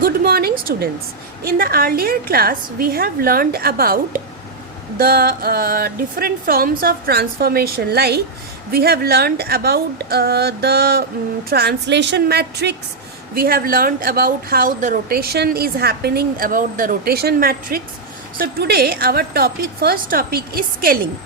Good morning, students. In the earlier class, we have learned about the different forms of transformation. Like we have learned about the translation matrix. We have learned about how the rotation is happening, about the rotation matrix. So today, our first topic is scaling.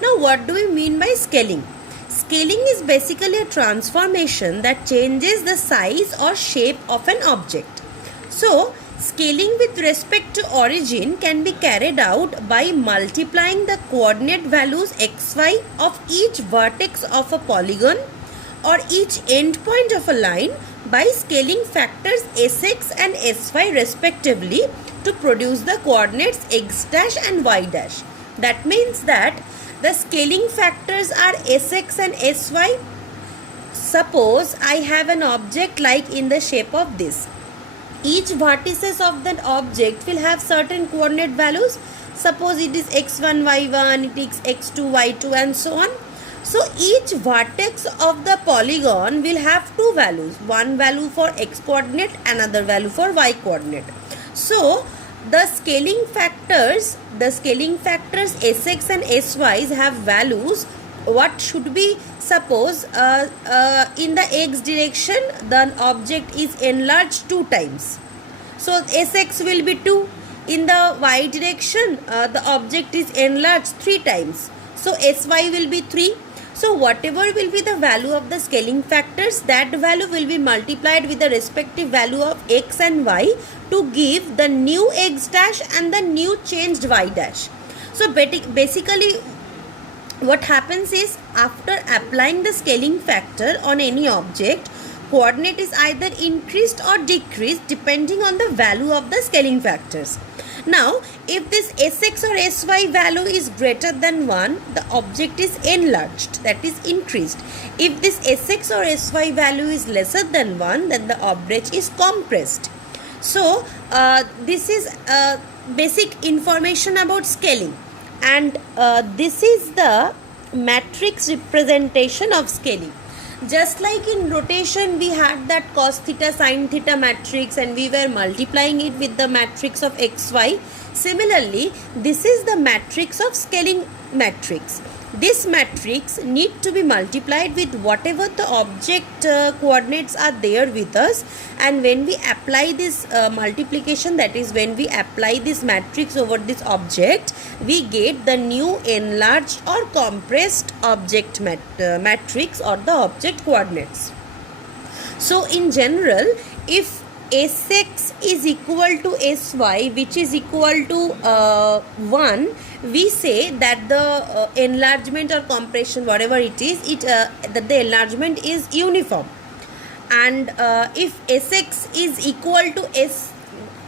Now, what do we mean by scaling? Scaling is basically a transformation that changes the size or shape of an object. So, scaling with respect to origin can be carried out by multiplying the coordinate values xy of each vertex of a polygon or each endpoint of a line by scaling factors sx and sy respectively to produce the coordinates x dash and y dash. That means that the scaling factors are sx and sy. Suppose I have an object like in the shape of this. Each vertices of that object will have certain coordinate values. Suppose it is x1, y1, it is x2, y2 and so on. So each vertex of the polygon will have two values. One value for x coordinate, another value for y coordinate. So the scaling factors sx and sy's have values. What should be, suppose in the x direction the object is enlarged 2 times, so sx will be 2. In the y direction the object is enlarged 3 times, so sy will be 3. So whatever will be the value of the scaling factors, that value will be multiplied with the respective value of x and y to give the new x dash and the new changed y dash. So basically what happens is, after applying the scaling factor on any object, coordinate is either increased or decreased depending on the value of the scaling factors. Now, if this sx or sy value is greater than 1, the object is enlarged, that is increased. If this sx or sy value is lesser than 1, then the object is compressed. So, this is basic information about scaling. And this is the matrix representation of scaling. Just like in rotation we had that cos theta sin theta matrix and we were multiplying it with the matrix of xy, similarly this is the matrix of scaling matrix. This matrix need to be multiplied with whatever the object coordinates are there with us, and when we apply this multiplication, that is when we apply this matrix over this object, we get the new enlarged or compressed object matrix or the object coordinates. So in general, if sx is equal to sy, which is equal to 1, we say that the enlargement or compression, whatever it is, that the enlargement is uniform. And if sx is equal to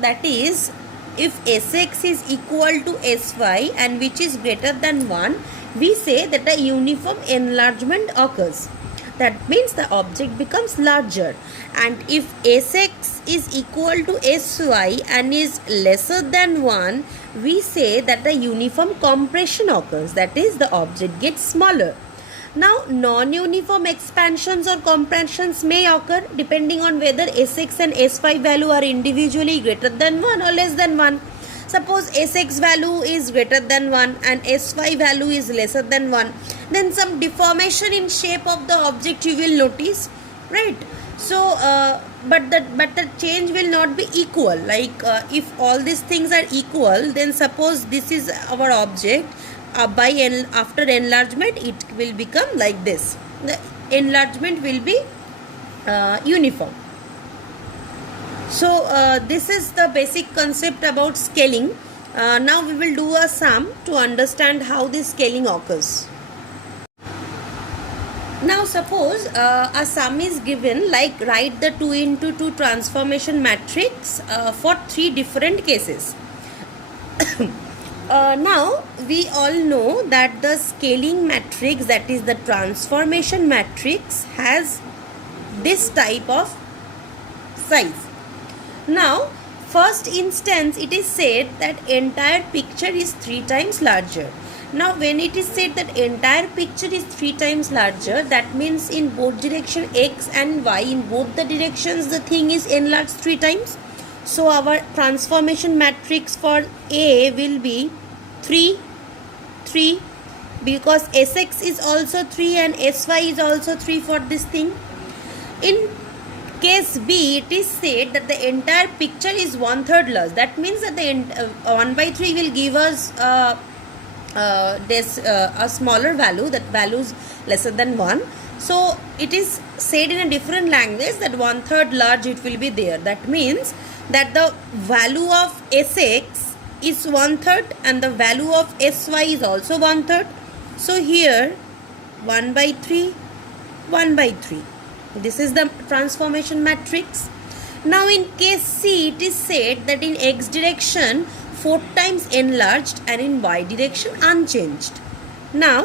that is, if sx is equal to sy and which is greater than 1, we say that a uniform enlargement occurs. That means the object becomes larger. And if sx is equal to sy and is lesser than 1, we say that the uniform compression occurs. That is, the object gets smaller. Now, non-uniform expansions or compressions may occur depending on whether sx and sy value are individually greater than 1 or less than 1. Suppose sx value is greater than 1 and sy value is lesser than 1, then some deformation in shape of the object you will notice, right? So but the change will not be equal. Like if all these things are equal, then suppose this is our object, after enlargement it will become like this. The enlargement will be uniform. So this is the basic concept about scaling. Now we will do a sum to understand how this scaling occurs. Now suppose a sum is given, like write the 2 into 2 transformation matrix for 3 different cases. Now we all know that the scaling matrix, that is the transformation matrix, has this type of size. Now, first instance it is said that entire picture is 3 times larger. Now when it is said that entire picture is 3 times larger, that means in both direction x and y, in both the directions the thing is enlarged 3 times. So our transformation matrix for A will be 3, 3, because Sx is also 3 and Sy is also 3 for this thing. In case B, it is said that the entire picture is 1/3 large. That means that the 1/3 will give us a smaller value, that value is lesser than 1. So it is said in a different language that 1/3 large it will be there. That means that the value of Sx is 1/3 and the value of Sy is also 1/3. So here 1/3, 1/3. This is the transformation matrix. Now in case C, it is said that in x direction 4 times enlarged and in y direction unchanged. Now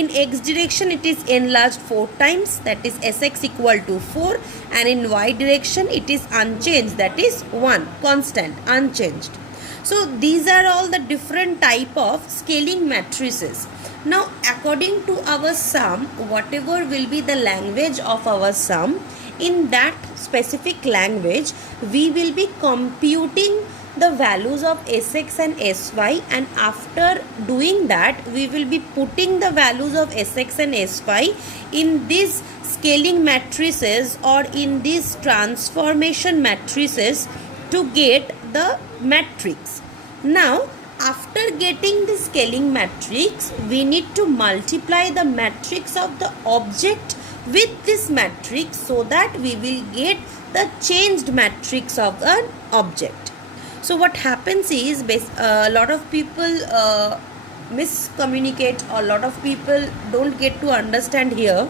in x direction it is enlarged 4 times, that is Sx equal to 4, and in y direction it is unchanged, that is 1, constant, unchanged. So these are all the different type of scaling matrices. Now according to our sum, whatever will be the language of our sum, in that specific language we will be computing the values of Sx and Sy, and after doing that we will be putting the values of Sx and Sy in these scaling matrices or in these transformation matrices to get the matrix. Now after getting the scaling matrix, we need to multiply the matrix of the object with this matrix so that we will get the changed matrix of an object. So what happens is a lot of people miscommunicate, or a lot of people don't get to understand here.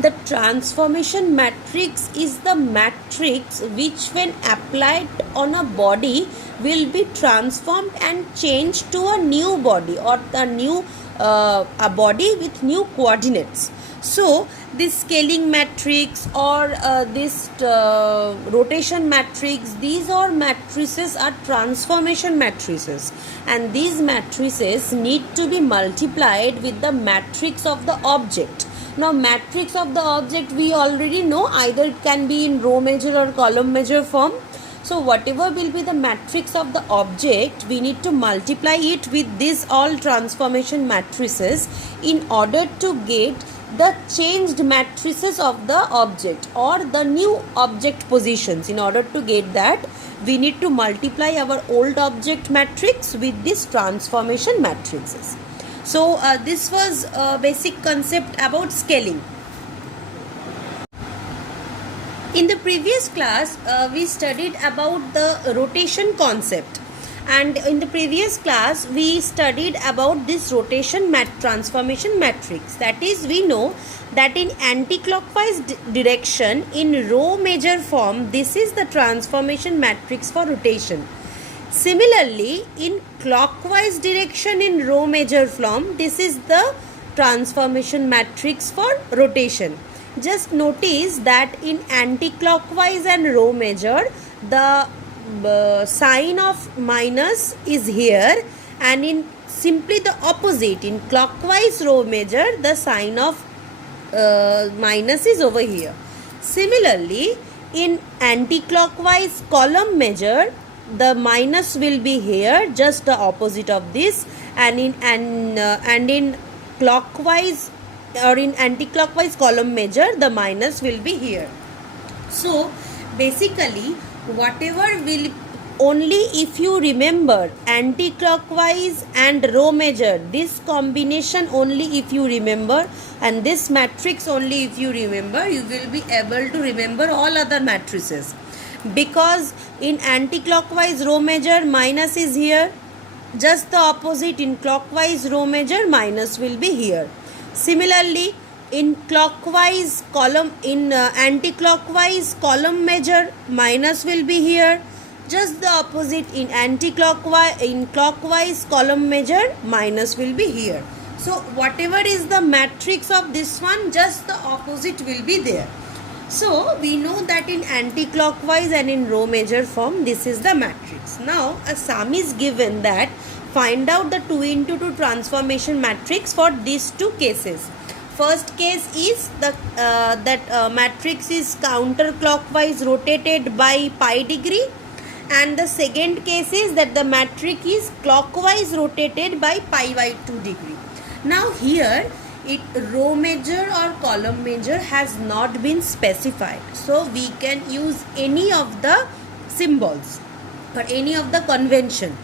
The transformation matrix is the matrix which when applied on a body will be transformed and changed to a new body, or a body with new coordinates. So this scaling matrix or this rotation matrix, these are matrices are transformation matrices, and these matrices need to be multiplied with the matrix of the object. Now matrix of the object we already know, either it can be in row measure or column measure form. So whatever will be the matrix of the object, we need to multiply it with these all transformation matrices in order to get the changed matrices of the object or the new object positions. In order to get that, we need to multiply our old object matrix with these transformation matrices. So this was a basic concept about scaling. In the previous class, we studied about the rotation concept, and in the previous class we studied about this rotation transformation matrix. That is, we know that in anti-clockwise direction in row measure form, this is the transformation matrix for rotation. Similarly, in clockwise direction in row measure form, this is the transformation matrix for rotation. Just notice that in anti-clockwise and row measure, the sign of minus is here, and in simply the opposite, in clockwise row measure, the sign of minus is over here. Similarly, in anti-clockwise column measure, the minus will be here, just the opposite of this, and in clockwise or in anti-clockwise column measure, the minus will be here. So basically, whatever will, only if you remember anti-clockwise and row measure, this combination only if you remember, and this matrix only if you remember, you will be able to remember all other matrices. Because in anti-clockwise row measure, minus is here, just the opposite in clockwise row measure, minus will be here. Similarly, in clockwise column, in anti-clockwise column measure, minus will be here, just the opposite in clockwise column measure, minus will be here. So whatever is the matrix of this one, just the opposite will be there. So we know that in anti-clockwise and in row measure form, this is the matrix. Now a sum is given that find out the 2 into 2 transformation matrix for these two cases. First case is the matrix is counterclockwise rotated by pi degree, and the second case is that the matrix is clockwise rotated by pi by 2 degree. Now here row measure or column measure has not been specified, so we can use any of the symbols or any of the convention.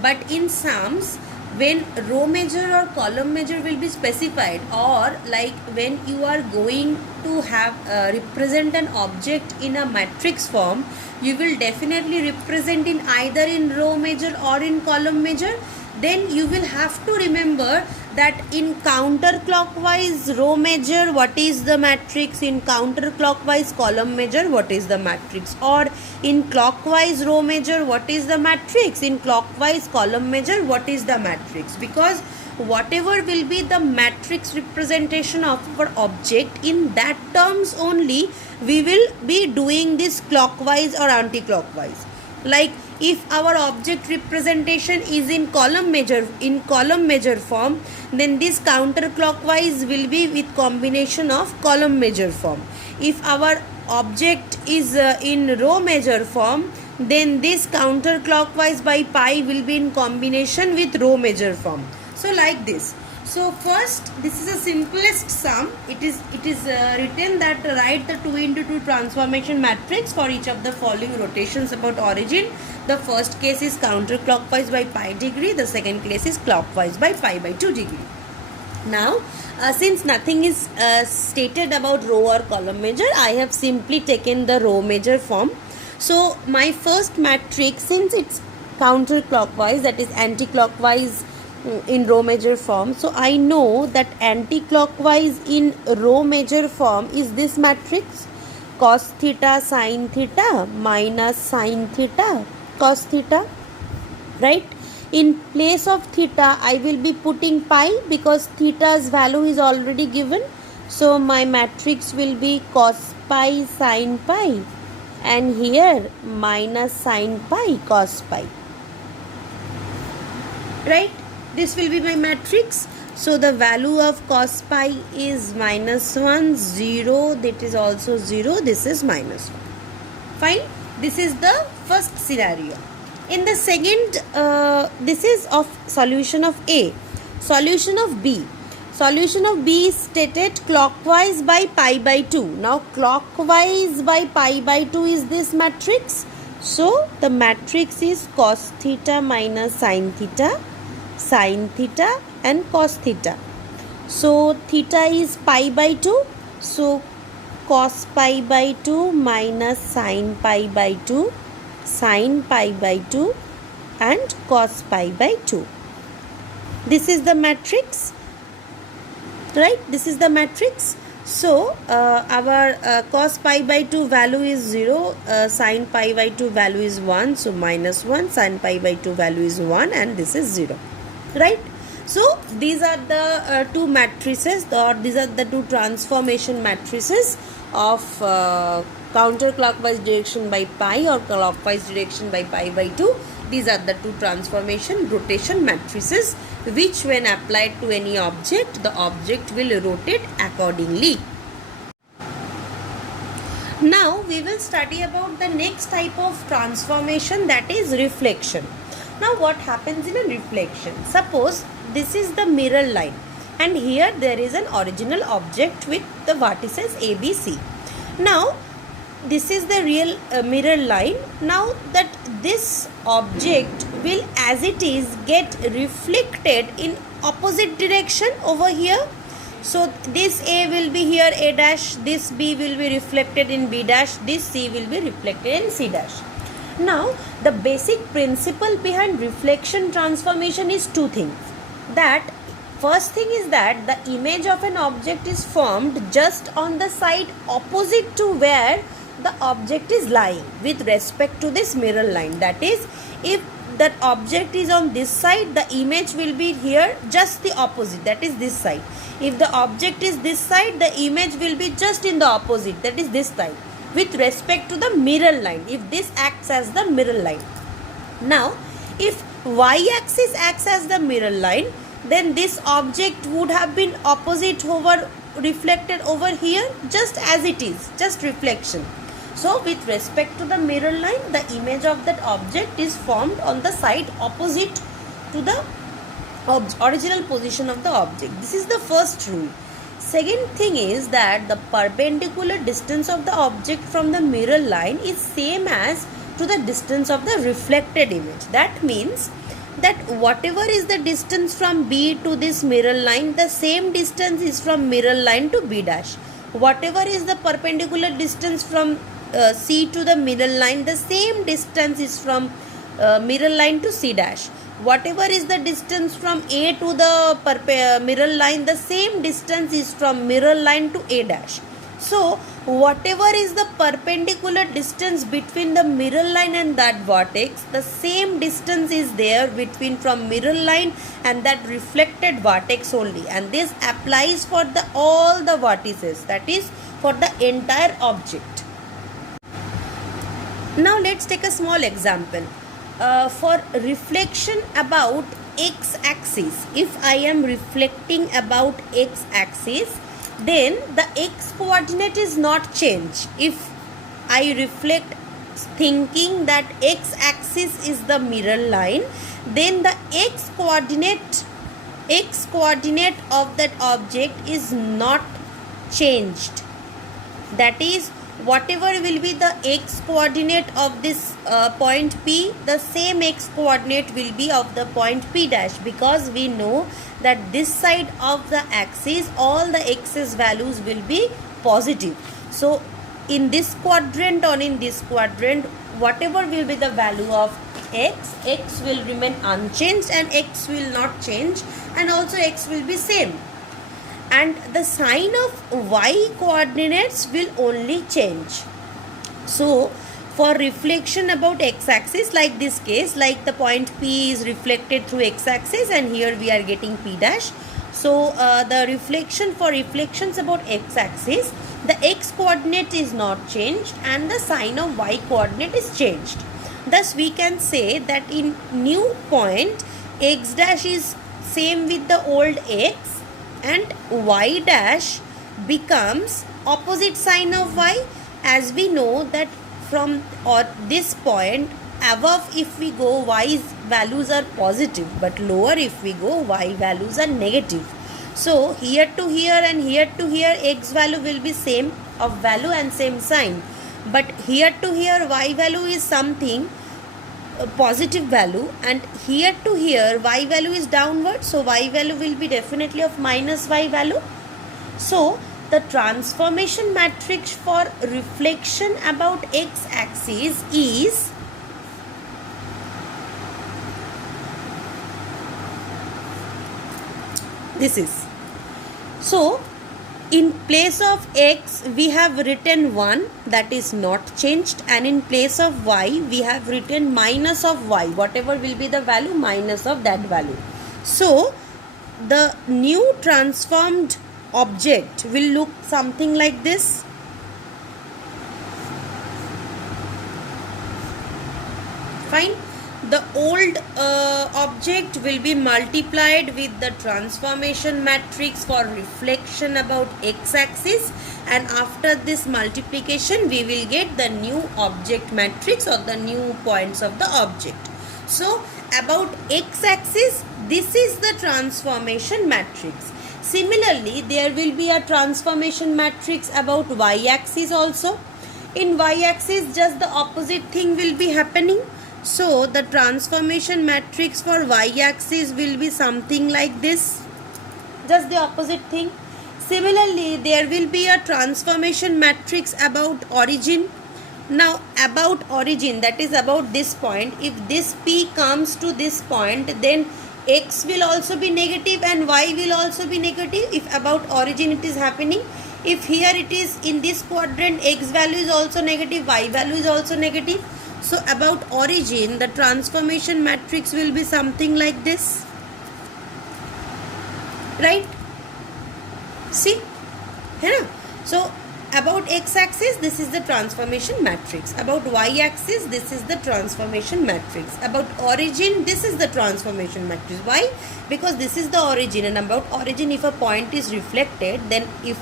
But in sums, when row measure or column measure will be specified, or like when you are going to have represent an object in a matrix form, you will definitely represent in either in row measure or in column measure. Then you will have to remember that in counterclockwise row measure what is the matrix, in counterclockwise column measure what is the matrix, or in clockwise row measure what is the matrix, in clockwise column measure what is the matrix. Because whatever will be the matrix representation of our object, in that terms only we will be doing this clockwise or anti-clockwise. Like if our object representation is in column measure form, then this counterclockwise will be with combination of column measure form. If our object is in row measure form, then this counterclockwise by pi will be in combination with row measure form. So like this. So first, this is the simplest sum. It is written that write the 2 into 2 transformation matrix for each of the following rotations about origin. The first case is counterclockwise by pi degree. The second case is clockwise by pi by 2 degree. Now, since nothing is stated about row or column measure, I have simply taken the row measure form. So my first matrix, since it's counterclockwise, that is anti-clockwise in row measure form, so I know that anti-clockwise in row measure form is this matrix: cos theta sin theta minus sin theta cos theta, right? In place of theta I will be putting pi because theta's value is already given. So my matrix will be cos pi sin pi, and here minus sin pi cos pi, right? This will be my matrix. So the value of cos pi is -1, 0, that is also 0, this is -1. Fine. This is the first scenario. In the second, this is of solution of A. Solution of B. Solution of B is stated clockwise by pi by 2. Now clockwise by pi by 2 is this matrix. So the matrix is cos theta minus sin theta, sin theta and cos theta. So theta is pi by 2. So cos pi by 2 minus sin pi by 2, sin pi by 2 and cos pi by 2. This is the matrix, right? This is the matrix. So our cos pi by 2 value is 0, sin pi by 2 value is 1, so -1, sin pi by 2 value is 1, and this is 0, right? So these are the two matrices, or these are the two transformation matrices of counterclockwise direction by pi or clockwise direction by pi by 2. These are the two transformation rotation matrices which when applied to any object, the object will rotate accordingly. Now we will study about the next type of transformation, that is reflection. Now what happens in a reflection? Suppose this is the mirror line and here there is an original object with the vertices A, B, C. Now this is the real mirror line. Now that this object will as it is get reflected in opposite direction over here. So this A will be here A dash, this B will be reflected in B dash, this C will be reflected in C dash. Now the basic principle behind reflection transformation is two things. That first thing is that the image of an object is formed just on the side opposite to where the object is lying with respect to this mirror line. That is, if that object is on this side, the image will be here just the opposite, that is this side. If the object is this side, the image will be just in the opposite, that is this side, with respect to the mirror line, if this acts as the mirror line. Now if y-axis acts as the mirror line, then this object would have been opposite over reflected over here just as it is, just reflection. So with respect to the mirror line, the image of that object is formed on the side opposite to the original position of the object. This is the first rule. Second thing is that the perpendicular distance of the object from the mirror line is same as to the distance of the reflected image. That means that whatever is the distance from B to this mirror line, the same distance is from mirror line to B dash. Whatever is the perpendicular distance from C to the mirror line, the same distance is from mirror line to C dash. Whatever is the distance from A to the mirror line, the same distance is from mirror line to A dash. So whatever is the perpendicular distance between the mirror line and that vertex, the same distance is there between from mirror line and that reflected vertex only, and this applies for the all the vertices, that is for the entire object. Now let's take a small example. For reflection about x-axis, if I am reflecting about x-axis, then the x coordinate is not changed. If I reflect thinking that x-axis is the mirror line, then the x coordinate of that object is not changed. That is, whatever will be the x coordinate of this point P, the same x coordinate will be of the point P dash, because we know that this side of the axis all the x's values will be positive. So in this quadrant or in this quadrant, whatever will be the value of x will remain unchanged and x will not change, and also x will be same, and the sign of y coordinates will only change. So for reflection about x-axis, like this case, like the point P is reflected through x-axis and here we are getting P dash. So the reflection for reflections about x-axis, the x coordinate is not changed and the sign of y coordinate is changed. Thus we can say that in new point x dash is same with the old x and y dash becomes opposite sign of y, as we know that from or this point above if we go y values are positive, but lower if we go y values are negative. So here to here and here to here x value will be same of value and same sign, but here to here y value is something positive value, and here to here y value is downward, so y value will be definitely of minus y value. So the transformation matrix for reflection about x-axis is this is. So in place of x we have written 1, that is not changed, and in place of y we have written minus of y, whatever will be the value minus of that value. So the new transformed object will look something like this. Fine. The old object will be multiplied with the transformation matrix for reflection about x-axis, and after this multiplication we will get the new object matrix or the new points of the object. So about x-axis, this is the transformation matrix. Similarly, there will be a transformation matrix about y-axis also. In y-axis just the opposite thing will be happening. So the transformation matrix for y-axis will be something like this, just the opposite thing. Similarly, there will be a transformation matrix about origin. Now about origin, that is about this point, if this P comes to this point, then x will also be negative and y will also be negative if about origin it is happening. If here it is in this quadrant, x value is also negative, y value is also negative. So about origin, the transformation matrix will be something like this, right? See, है? So about x-axis, this is the transformation matrix. About y-axis, this is the transformation matrix. About origin, this is the transformation matrix. Why? Because this is the origin, and about origin, if a point is reflected, then if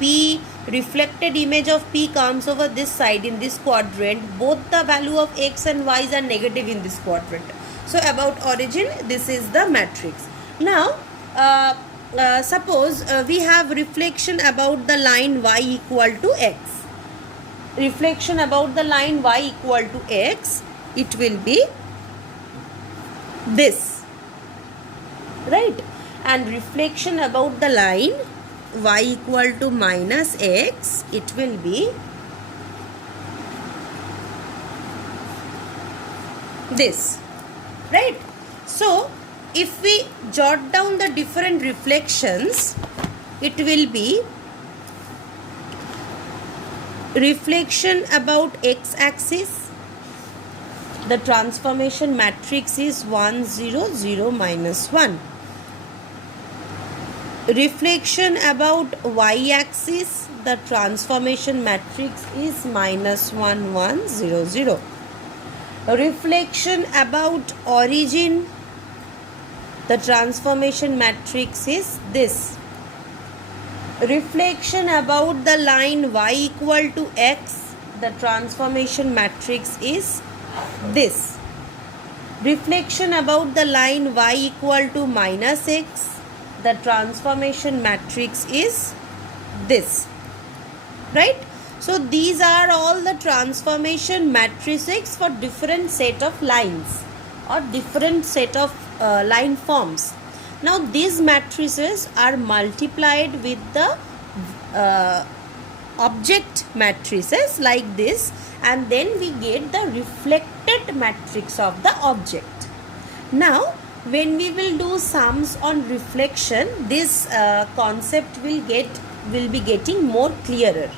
P, reflected image of P comes over this side in this quadrant, both the value of x and y's are negative in this quadrant. So about origin, this is the matrix. Now suppose we have reflection about the line y equal to x. Reflection about the line y equal to x, it will be this, right? And reflection about the line y equal to minus x, it will be this, right? So if we jot down the different reflections, it will be reflection about x-axis, the transformation matrix is 1 0 0 minus 1. Reflection about y-axis, the transformation matrix is minus 1 1 0 0. Reflection about origin, the transformation matrix is this. Reflection about the line y equal to x, the transformation matrix is this. Reflection about the line y equal to minus x, the transformation matrix is this, right? So these are all the transformation matrices for different set of lines or different set of line forms. Now these matrices are multiplied with the object matrices like this, and then we get the reflected matrix of the object. Now when we will do sums on reflection, this concept will be getting more clearer.